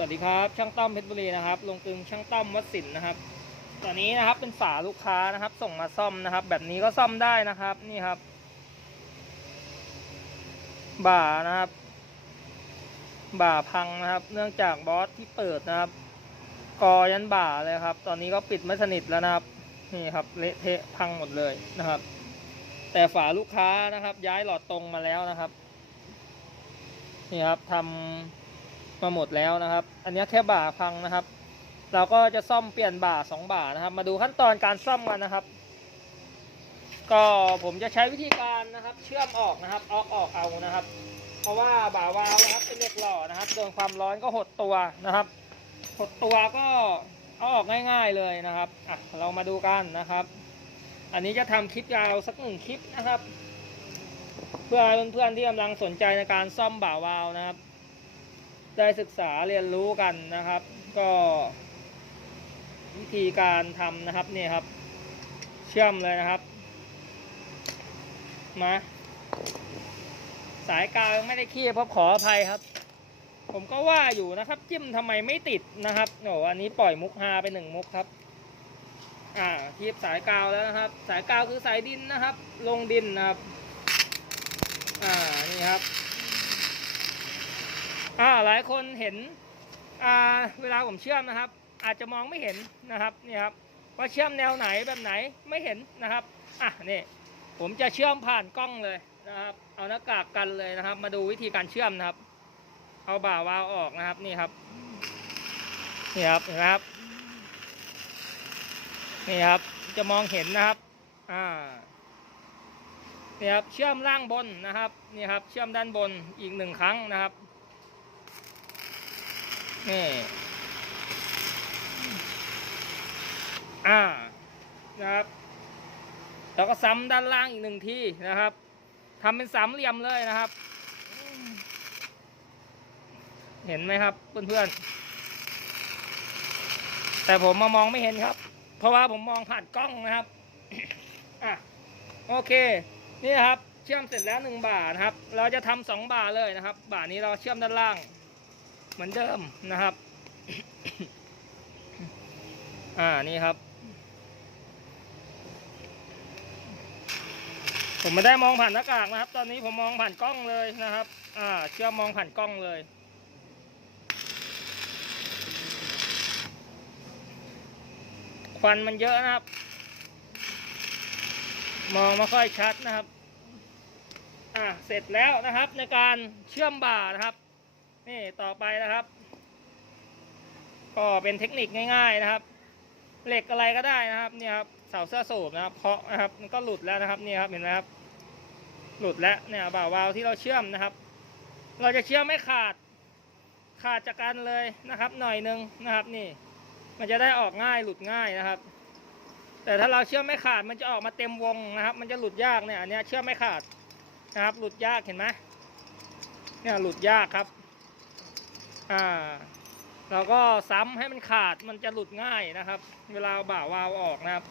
วัสดีครับ ช่างต้อมเพชรบุรีนะครับ ลงกลึงช่างต้อมวัดสินนะครับตอนนี้นะครับเป็นฝาลูกค้านะครับ ส่งมาซ่อมนะครับ แบบนี้ก็ซ่อมได้นะครับ นี่ครับ บ่านะครับ บ่าพังนะครับ เนื่องจากบอสที่เปิดนะครับ กอยันบ่าเลยครับ ตอนนี้ก็ปิดไม่สนิทแล้วนะครับ นี่ครับเละเทะพังหมดเลยนะครับ แต่ฝาลูกค้านะครับ ย้ายหลอดตรงมาแล้วนะครับ นี่ครับทำ มาหมดแล้วนะครับ อันนี้แค่บ่าพังนะครับ เราก็จะซ่อมเปลี่ยนบ่าสองบ่านะครับ มาดูขั้นตอนการซ่อมกันนะครับ ก็ผมจะใช้วิธีการนะครับ เชื่อมออกนะครับออกออกเอานะครับ เพราะว่าบ่าวาวนะครับเป็นเหล็กหล่อนะครับโดนความร้อนก็หดตัวนะครับ หดตัวก็เอาออกง่าย ๆเลยนะครับอะเรามาดูกันนะครับ อันนี้จะทำคลิปยาวสักหนึ่งคลิปนะครับ เพื่อเพื่อนๆที่กำลังสนใจในการซ่อมบ่าวาวนะครับ ได้ศึกษาเรียนรู้กันนะครับ ก็วิธีการทำนะครับนี่ครับ เชื่อมเลยนะครับมาสายกาวยังไม่ได้ขี้เพราะขออภัยครับ ผมก็ว่าอยู่นะครับ จิ้มทำไมไม่ติดนะครับโอ้อันนี้ปล่อยมุกฮาไปหนึ่งมุกครับ อ่าคีบสายกาวแล้วนะครับ สายกาวคือสายดินนะครับ ลงดินนะครับ อ่านี่ครับ อ่าหลายคนเห็นอ่าเวลาผมเชื่อมนะครับ อาจจะมองไม่เห็นนะครับนี่ครับว่าเชื่อมแนวไหนแบบไหนไม่เห็นนะครับอะนี่ผมจะเชื่อมผ่านกล้องเลยนะครับ เอาหน้ากากกันเลยนะครับ มาดูวิธีการเชื่อมนะครับ เอาบ่าวาล์วออกนะครับนี่ครับนี่ครับเห็นไหมครับนี่ครับจะมองเห็นนะครับอ่านี่ครับเชื่อมล่างบนนะครับนี่ครับเชื่อมด้านบนอีกหนึ่งครั้งนะครับ นี่อ่านะครับ แล้วก็ซ้ำด้านล่างอีกหนึ่งทีนะครับทำเป็นสามเหลี่ยมเลยนะครับ เห็นไหมครับเพื่อนๆ แต่ผมมามองไม่เห็นครับ เพราะว่าผมมองผ่านกล้องนะครับอะโอเค นี่ครับ เชื่อมเสร็จแล้วหนึ่งบ่านะครับ เราจะทำสองบ่าเลยนะครับ บ่านี้เราเชื่อมด้านล่าง เหมือนเดิมนะครับ อ่านี่ครับ ผมไม่ได้มองผ่านหน้ากากนะครับ ตอนนี้ผมมองผ่านกล้องเลยนะครับ อ่า เชื่อมมองผ่านกล้องเลยควันมันเยอะนะครับ มองไม่ค่อยชัดนะครับ อ่าเสร็จแล้วนะครับในการเชื่อมบ่านะครับ นี่ต่อไปนะครับ ก็เป็นเทคนิคง่าย ๆนะครับ เหล็กอะไรก็ได้นะครับเนี่ยครับเสาเสื้อสูบนะครับเคาะนะครับมันก็หลุดแล้วนะครับนี่ครับเห็นไหมครับ หลุดแล้วเนี่ยบ่าวาวที่เราเชื่อมนะครับ เราจะเชื่อมไม่ขาดขาดจากกันเลยนะครับ หน่อยหนึงนะครับ นี่ มันจะได้ออกง่ายหลุดง่ายนะครับ แต่ถ้าเราเชื่อมไม่ขาดมันจะออกมาเต็มวงนะครับ มันจะหลุดยากเนี่ยอันนี้เชื่อมไม่ขาดนะครับ หลุดยากเห็นไหมเนี่ยหลุดยากครับ อ่าเราก็ซ้ำให้มันขาดมันจะหลุดง่ายนะครับ เวลาบ่าวาวออกนะครับ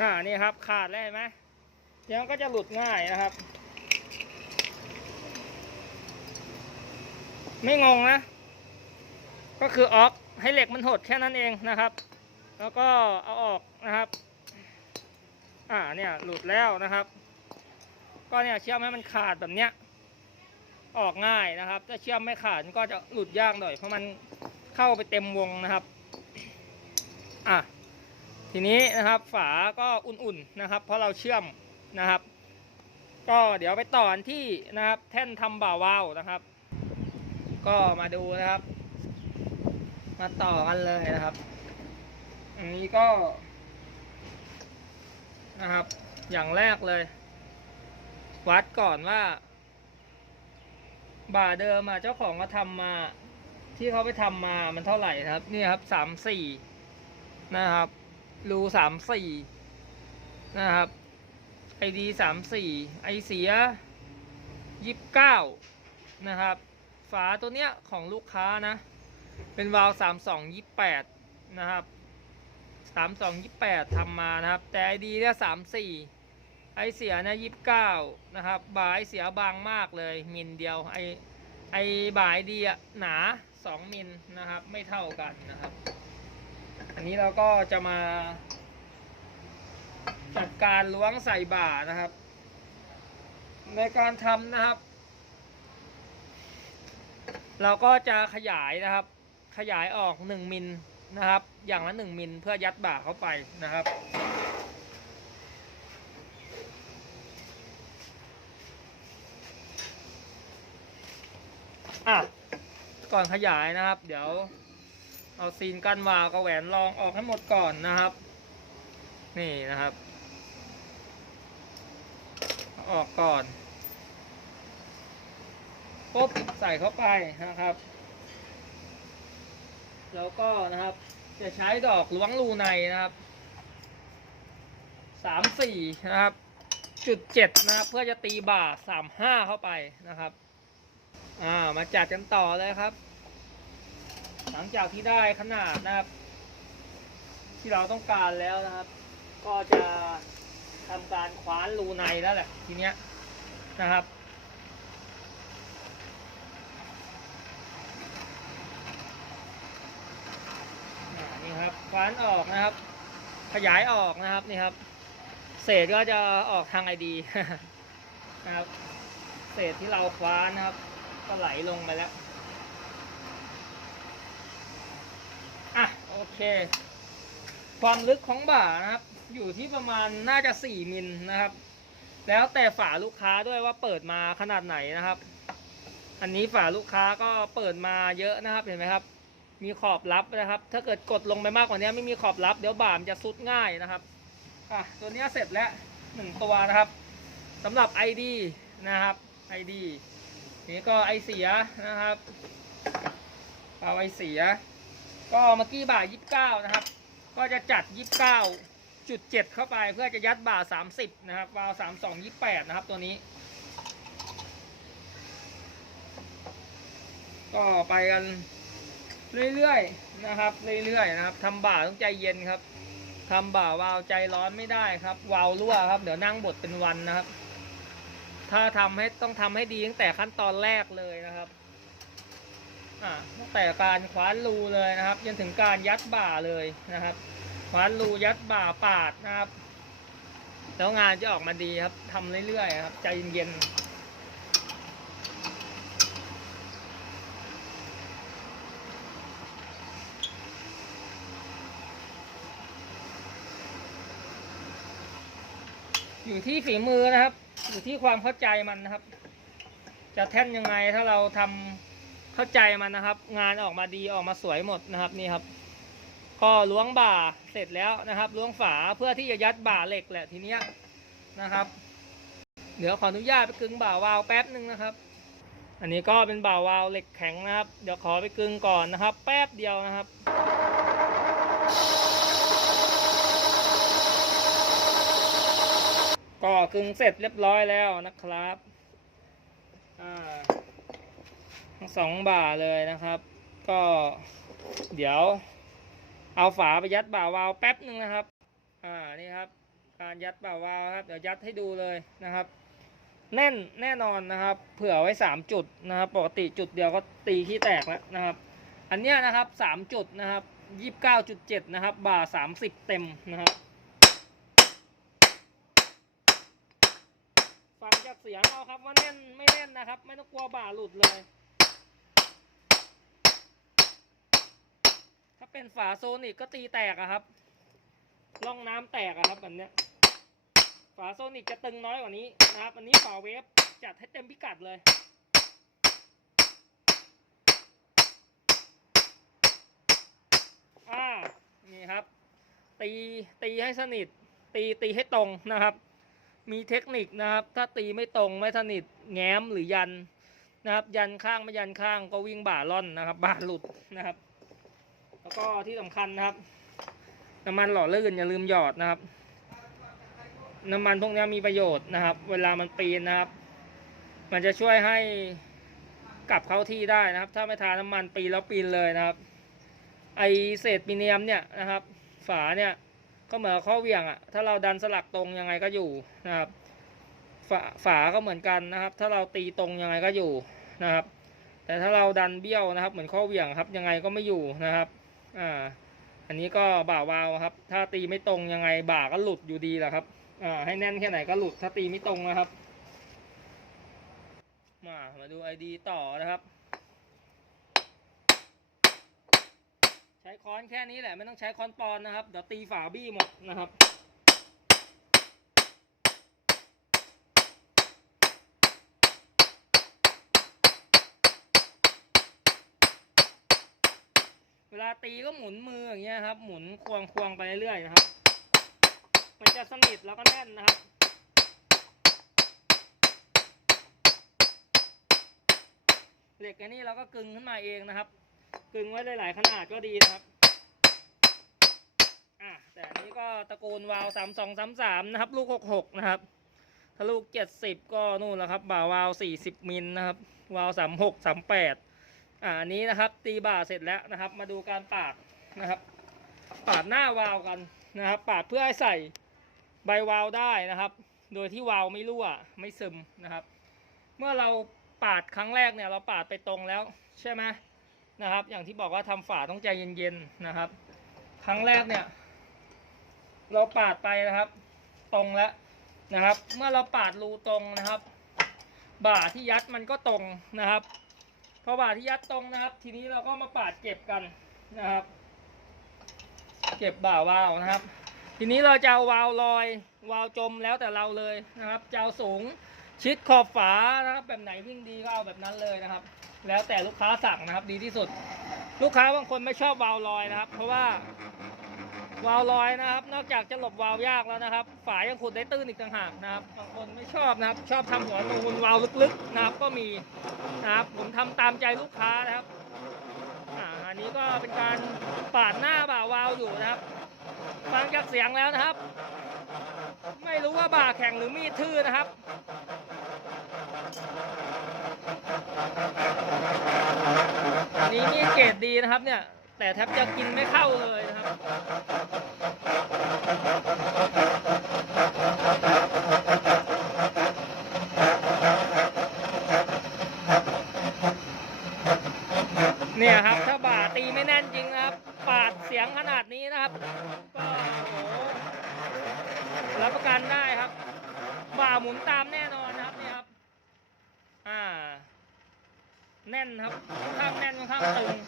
อ่านี่ครับขาดแล้วเห็นไหมเดี๋ยวมันก็จะหลุดง่ายนะครับ ไม่งงนะ ก็คือออกให้เหล็กมันหดแค่นั้นเองนะครับ แล้วก็เอาออกนะครับ อ่าเนี่ยหลุดแล้วนะครับ ก็เนี่ยเชื่อมให้มันขาดแบบเนี้ย ออกง่ายนะครับ ถ้าเชื่อมไม่ขาดก็จะหลุดยากหน่อยเพราะมันเข้าไปเต็มวงนะครับ อะทีนี้นะครับฝาก็อุ่นๆนะครับ เพราะเราเชื่อมนะครับ ก็เดี๋ยวไปต่อนที่นะครับ แท่นทำบ่าวาวนะครับ ก็มาดูนะครับ มาต่อกันเลยนะครับ อันนี้ก็ นะครับ อย่างแรกเลย วัดก่อนว่า บ่าเดิมอะเจ้าของก็ทำมา ที่เขาไปทำมามันเท่าไหร่ครับ นี่ครับสามสี่นะครับรูสามสี่นะครับไอดีสามสี่ไอเสียยี่สิบเก้านะครับ ฝาตัวเนี้ยของลูกค้านะ เป็นวาล์วสามสองยี่แปดนะครับ สามสองยี่แปดทำมานะครับ แต่ไอดีเนี่ยสามสี่ไอเสียเนี่ยยี่สิบเก้านะครับบาไอเสียบางมากเลยมิลเดียวไอไอบาไอดีอะหนาสองมิลนะครับ ไม่เท่ากันนะครับ อันนี้เราก็จะมา จัดการล้วงใส่บ่านะครับ ในการทำนะครับ เราก็จะขยายนะครับ ขยายออก1มิล นะครับ อย่างละ1มิลเพื่อยัดบ่าเข้าไปนะครับ อะ ก่อนขยายนะครับ เดี๋ยว เอาซีนกันวาวกับแหวนรองออกให้หมดก่อนนะครับ นี่นะครับ อออกก่อนปุ๊บใส่เข้าไปนะครับ แล้วก็นะครับ จะใช้ดอกล้วงรูในนะครับสามสี่นะครับ จุดเจ็ดนะครับ เพื่อจะตีบ่าสามห้าเข้าไปนะครับ อ่า มาจัดกันต่อเลยครับ หลังจากที่ได้ขนาดนะครับ ที่เราต้องการแล้วนะครับ ก็จะทำการคว้านรูในแล้วแหละทีเนี้ยนะครับ อ่านี่ครับค ว้านออกนะครับ ขยายออกนะครับนี่ครับ เศษก็จะออกทางไอดีนะครับ เศษที่เราคว้านนะครับ ก็ไหลลงไปแล้วอะโอเค ความลึกของบ่านะครับ อยู่ที่ประมาณน่าจะ 4 มิลนะครับ แล้วแต่ฝาลูกค้าด้วยว่าเปิดมาขนาดไหนนะครับ อันนี้ฝาลูกค้าก็เปิดมาเยอะนะครับเห็นไหมครับ มีขอบลับนะครับ ถ้าเกิดกดลงไปมากกว่านี้ไม่มีขอบลับ เดี๋ยวบ่ามจะซุดง่ายนะครับอะตัวนี้เสร็จแล้วหนึ่งตัวนะครับสำหรับ ID นะครับ ID นี้ก็ไอเสียนะครับเอาไอเสีย ก็เมื่อกี้บ่า29นะครับ ก็จะจัด29จุด7เข้าไปเพื่อจะยัดบ่า30นะครับวาล์ว32 28นะครับตัวนี้ ก็ไปกัน เรื่อยๆนะครับเรื่อยๆนะครับทำบ่าต้องใจเย็นครับทำบ่าวาล์วใจร้อนไม่ได้ครับ วาล์วรั่วครับ เดี๋ยวนั่งบดเป็นวันนะครับ ถ้าทำให้ต้องทำให้ดีตั้งแต่ขั้นตอนแรกเลยนะครับอ่าตั้งแต่การคว้านรูเลยนะครับจนถึงการยัดบ่าเลยนะครับคว้านรูยัดบ่าปาดนะครับ แล้วงานจะออกมาดีครับทำเรื่อยๆครับ ใจเย็นๆ อยู่ที่ฝีมือนะครับ อยู่ที่ความเข้าใจมันนะครับ จะแท่นยังไงถ้าเราทำเข้าใจมันนะครับ งานออกมาดีออกมาสวยหมดนะครับนี่ครับ ก็ล้วงบ่าเสร็จแล้วนะครับล้วงฝาเพื่อที่จะยัดบ่าเหล็กแหละทีเนี้ยนะครับ เดี๋ยวขออนุญาตไปกึงบ่าวาล์วแป๊บหนึ่งนะครับ อันนี้ก็เป็นบ่าวาล์วเหล็กแข็งนะครับ เดี๋ยวขอไปกึงก่อนนะครับ แป๊บเดียวนะครับ ก็กึงเสร็จเรียบร้อยแล้วนะครับอ่าทั้งสองบ่าเลยนะครับ ก็เดี๋ยว เอาฝาไปยัดบ่าวาล์วแป๊บหนึ่งนะครับ อ่านี่ครับ การยัดบ่าวาล์วครับ เดี๋ยวยัดให้ดูเลยนะครับ แน่นแน่นอนนะครับ เผื่อไว้สามจุดนะครับปกติจุดเดียวก็ตีขี้แตกแล้วนะครับ อันเนี้ยนะครับสามจุดนะครับยี่สิบเก้าจุดเจ็ดนะครับ บ่าสามสิบเต็มนะครับ ฟังจากเสียงเอาครับว่าแน่นไม่แน่นนะครับ ไม่ต้องกลัวบ่าหลุดเลย ถ้าเป็นฝาโซนิกก็ตีแตกอะครับร่องน้ำแตกอะครับแบบเนี้ย ฝาโซนิกจะตึงน้อยกว่านี้นะครับ อันนี้ฝาเวฟจัดให้เต็มพิกัดเลยอ่านี่ครับ ตีตีให้สนิท ตีตีให้ตรงนะครับ มีเทคนิคนะครับ ถ้าตีไม่ตรงไม่สนิทแง้มหรือยันนะครับ ยันข้างไม่ยันข้างก็วิ่งบ่าล่อนนะครับ บ่าหลุดนะครับ แล้วก็ที่สำคัญนะครับ น้ำมันหล่อลื่นอย่าลืมหยอดนะครับ น้ำมันพวกนี้มีประโยชน์นะครับ เวลามันปีนนะครับ มันจะช่วยให้กลับเข้าที่ได้นะครับ ถ้าไม่ทาน้ำมันปีนแล้วปีนเลยนะครับ ไอเศษปีเนียมเนี่ยนะครับ ฝาเนี่ย ก็เหมือนข้อเวียงอะถ้าเราดันสลักตรงยังไงก็อยู่นะครับฝาฝาก็เหมือนกันนะครับ ถ้าเราตีตรงยังไงก็อยู่นะครับ แต่ถ้าเราดันเบี้ยวนะครับ เหมือนข้อเวียงครับ ยังไงก็ไม่อยู่นะครับอ่าอันนี้ก็บ่าวาวครับ ถ้าตีไม่ตรงยังไงบ่าก็หลุดอยู่ดีแหละครับอ่าให้แน่นแค่ไหนก็หลุดถ้าตีไม่ตรงนะครับ มามาดูไอดีต่อนะครับ ช้ค้อนแค่นี้แหละไม่ต้องใช้ค้อนปอนนะครับเดี๋ยวตีฝาบี้หมดนะครับเวลาตีก็หมุนมืออย่างเงี้ยครับ หมุนควงควงไปเรื่อยๆนะครับ มันจะสนิทแล้วก็แน่นนะครับ เหล็กอันนี้เราก็กึงขึ้นมาเองนะครับ กึงไว้หลายๆขนาดก็ดีนะครับอะแต่อันนี้ก็ตะโกนวาวสามสองสามสามนะครับ ลูกหกหกนะครับถ้าลูกเจ็ดสิบก็นู่นแหละครับ บ่าวาวสี่สิบมิลนะครับ วาวสามหกสามแปดอ่าอันนี้นะครับ ตีบ่าเสร็จแล้วนะครับ มาดูการปาดนะครับ ปาดหน้าวาวกันนะครับ ปาดเพื่อให้ใส่ใบวาวได้นะครับ โดยที่วาวไม่รั่วไม่ซึมนะครับ เมื่อเราปาดครั้งแรกเนี่ยเราปาดไปตรงแล้วใช่ไหม นะครับ อย่างที่บอกว่าทำฝาต้องใจเย็นๆนะครับ ครั้งแรกเนี่ย เราปาดไปนะครับ ตรงแล้วนะครับ เมื่อเราปาดรูตรงนะครับ บ่าที่ยัดมันก็ตรงนะครับพอบ่าที่ยัดตรงนะครับ ทีนี้เราก็มาปาดเก็บกันนะครับ เก็บบ่าวาวนะครับ ทีนี้เราจะเอาวาวลอย วาวจมแล้วแต่เราเลยนะครับจะเอาสูงชิดขอบฝานะครับ แบบไหนวิ่งดีก็เอาแบบนั้นเลยนะครับ แล้วแต่ลูกค้าสั่งนะครับ ดีที่สุด ลูกค้าบางคนไม่ชอบวาลลอยนะครับ เพราะว่าวาลลอยนะครับ นอกจากจะหลบวาล์วยากแล้วนะครับ ฝายยังขุดได้ตื้นอีกต่างหากนะครับ บางคนไม่ชอบนะครับ ชอบทำหัวนูนวาล์วลึกๆนะครับ ก็มีนะครับ ผมทำตามใจลูกค้านะครับอันนี้ก็เป็นการปาดหน้าบ่าวาล์วอยู่นะครับ ฟังจากเสียงแล้วนะครับ ไม่รู้ว่าบ่าแข็งหรือมีดทื่อนะครับ นนี้มีเกรดดีนะครับเนี่ย แต่แทบจะกินไม่เข้าเลยนะครับเนี่ยครับถ้าบ่าตีไม่แน่นจริงนะครับ ปาดเสียงขนาดนี้นะครับ ก็โอ้โหรับประกันได้ครับบ่าหมุนตามแน่นอนนะครับเนี่ยครับ อ่า แน่นครับค่อน ข้างแน่นข้างตึง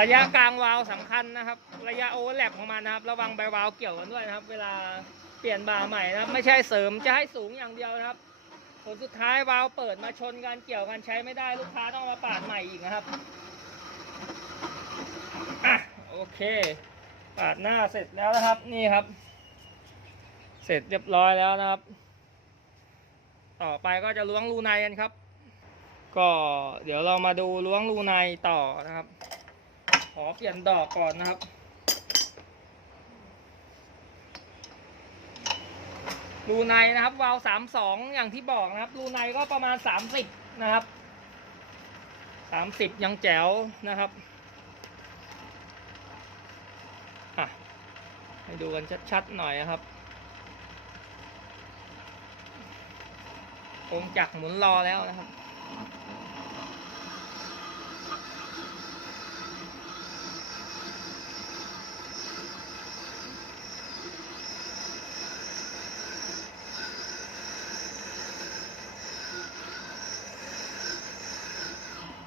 ระยะกลางวาล์วสำคัญนะครับ ระยะโอเวอร์แลปของมันนะครับ ระวังใบวาล์วเกี่ยวกันด้วยนะครับ เวลาเปลี่ยนบ่าใหม่นะครับ ไม่ใช่เสริมจะให้สูงอย่างเดียวนะครับ ผลสุดท้ายวาล์วเปิดมาชนกันเกี่ยวกันใช้ไม่ได้ลูกค้าต้องมาปาดใหม่อีกนะครับ เคปาดหน้าเสร็จแล้วนะครับ นี่ครับ เสร็จเรียบร้อยแล้วนะครับ ต่อไปก็จะล้วงรูในกันครับ ก็เดี๋ยวเรามาดูล้วงรูในต่อนะครับ ขอเปลี่ยนดอกก่อนนะครับรูในนะครับวาล์วสามสองอย่างที่บอกนะครับรูในก็ประมาณสามสิบนะครับสามสิบยังแจ๋วนะครับ อะ ให้ดูกันชัดๆหน่อยนะครับคงจักรหมุนรอแล้วนะครับ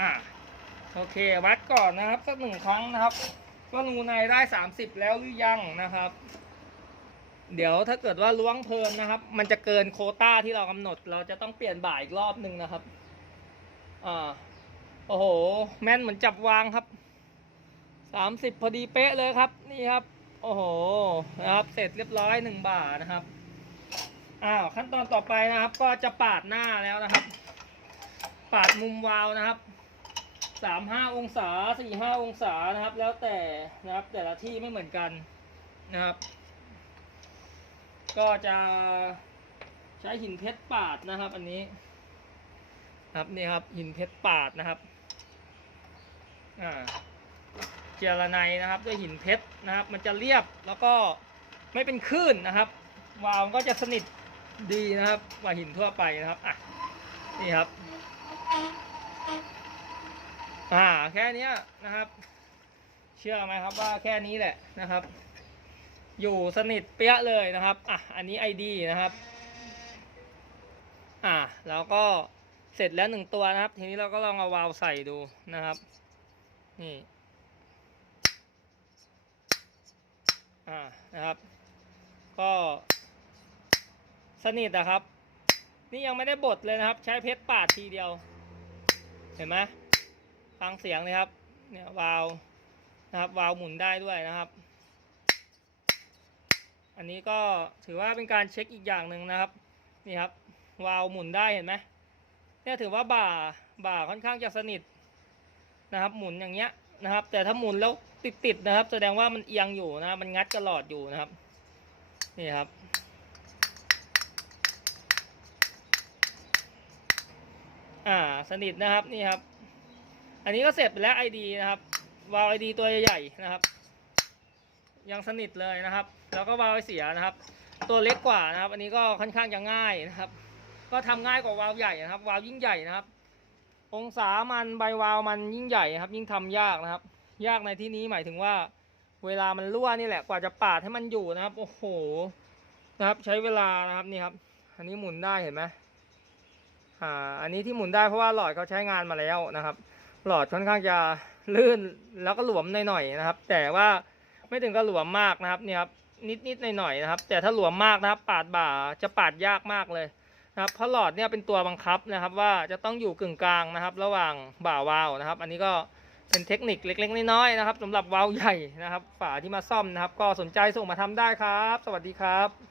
อะ โอเค วัดก่อนนะครับ สักหนึ่งครั้งนะครับ ว่ารูในได้สามสิบแล้วหรือยังนะครับ เดี๋ยวถ้าเกิดว่าล้วงเพลินนะครับ มันจะเกินโคต้าที่เรากำหนด เราจะต้องเปลี่ยนบ่ายอีกรอบหนึ่งนะครับอ่าโอ้โห แม่นเหมือนจับวางครับสามสิบพอดีเป๊ะเลยครับ นี่ครับ โอ้โหนะครับ เสร็จเรียบร้อยหนึ่งบ่านะครับอ้าวขั้นตอนต่อไปนะครับ ก็จะปาดหน้าแล้วนะครับ ปาดมุมวาวนะครับ สามห้าองศาสี่ห้าองศานะครับ แล้วแต่นะครับแต่ละที่ไม่เหมือนกันนะครับ ก็จะใช้หินเพชรปาดนะครับ อันนี้ครับนี่ครับหินเพชรปาดนะครับอ่าเจรไนนะครับ ด้วยหินเพชรนะครับ มันจะเรียบแล้วก็ไม่เป็นคลื่นนะครับ วาวก็จะสนิทดีนะครับกว่าหินทั่วไปนะครับอะนี่ครับ อ่าแค่นี้นะครับ เชื่อไหมครับว่าแค่นี้แหละนะครับ อยู่สนิทเปี้ยเลยนะครับอะอันนี้ ID นะครับ อ่าแล้วก็เสร็จแล้วหนึ่งตัวนะครับ ทีนี้เราก็ลองเอาวาล์วใส่ดูนะครับ นี่อ่านะครับ ก็สนิทนะครับ นี่ยังไม่ได้บดเลยนะครับ ใช้เพชรปาดทีเดียว เห็นไหม ฟังเสียงเลยครับ เนี่ยวาล์วนะครับ วาล์วหมุนได้ด้วยนะครับ อันนี้ก็ถือว่าเป็นการเช็คอีกอย่างหนึ่งนะครับ นี่ครับ วาล์วหมุนได้เห็นไหมเนี่ยถือว่าบ่าบ่าค่อนข้างจะสนิทนะครับ หมุนอย่างเงี้ยนะครับ แต่ถ้าหมุนแล้วติดติดๆนะครับ แสดงว่ามันเอียงอยู่นะ มันงัดกระหลอดอยู่นะครับ นี่ครับอ่าสนิทนะครับนี่ครับ อันนี้ก็เสร็จไปแล้ว ID นะครับ วาล์ว ID ตัวใหญ่ๆนะครับ ยังสนิทเลยนะครับ แล้วก็วาล์วเสียนะครับ ตัวเล็กกว่านะครับ อันนี้ก็ค่อนข้างจะง่ายนะครับ ก็ทำง่ายกว่าวาล์วใหญ่นะครับ วาล์วยิ่งใหญ่นะครับ องศามันใบวาล์วมันยิ่งใหญ่นะครับ ยิ่งทำยากนะครับ ยากในที่นี้หมายถึงว่า เวลามันรั่วนี่แหละ กว่าจะปาดให้มันอยู่นะครับ โอ้โห นะครับ ใช้เวลานะครับนี่ครับ อันนี้หมุนได้เห็นไหมอ่า อันนี้ที่หมุนได้เพราะว่าหลอดเขาใช้งานมาแล้วนะครับ หลอดค่อนข้างจะลื่นแล้วก็หลวมหน่อยๆนะครับ แต่ว่าไม่ถึงกับหลวมมากนะครับเนี่ยครับนิดๆหน่อยๆนะครับ แต่ถ้าหลวมมากนะครับ ปาดบ่าจะปาดยากมากเลยนะครับเพราะหลอดเนี่ยเป็นตัวบังคับนะครับ ว่าจะต้องอยู่กึ่งกลางนะครับ ระหว่างบ่าวาล์วนะครับ อันนี้ก็เป็นเทคนิคเล็กๆน้อยๆนะครับสำหรับวาล์วใหญ่นะครับ ฝาที่มาซ่อมนะครับ ก็สนใจส่งมาทำได้ครับ สวัสดีครับ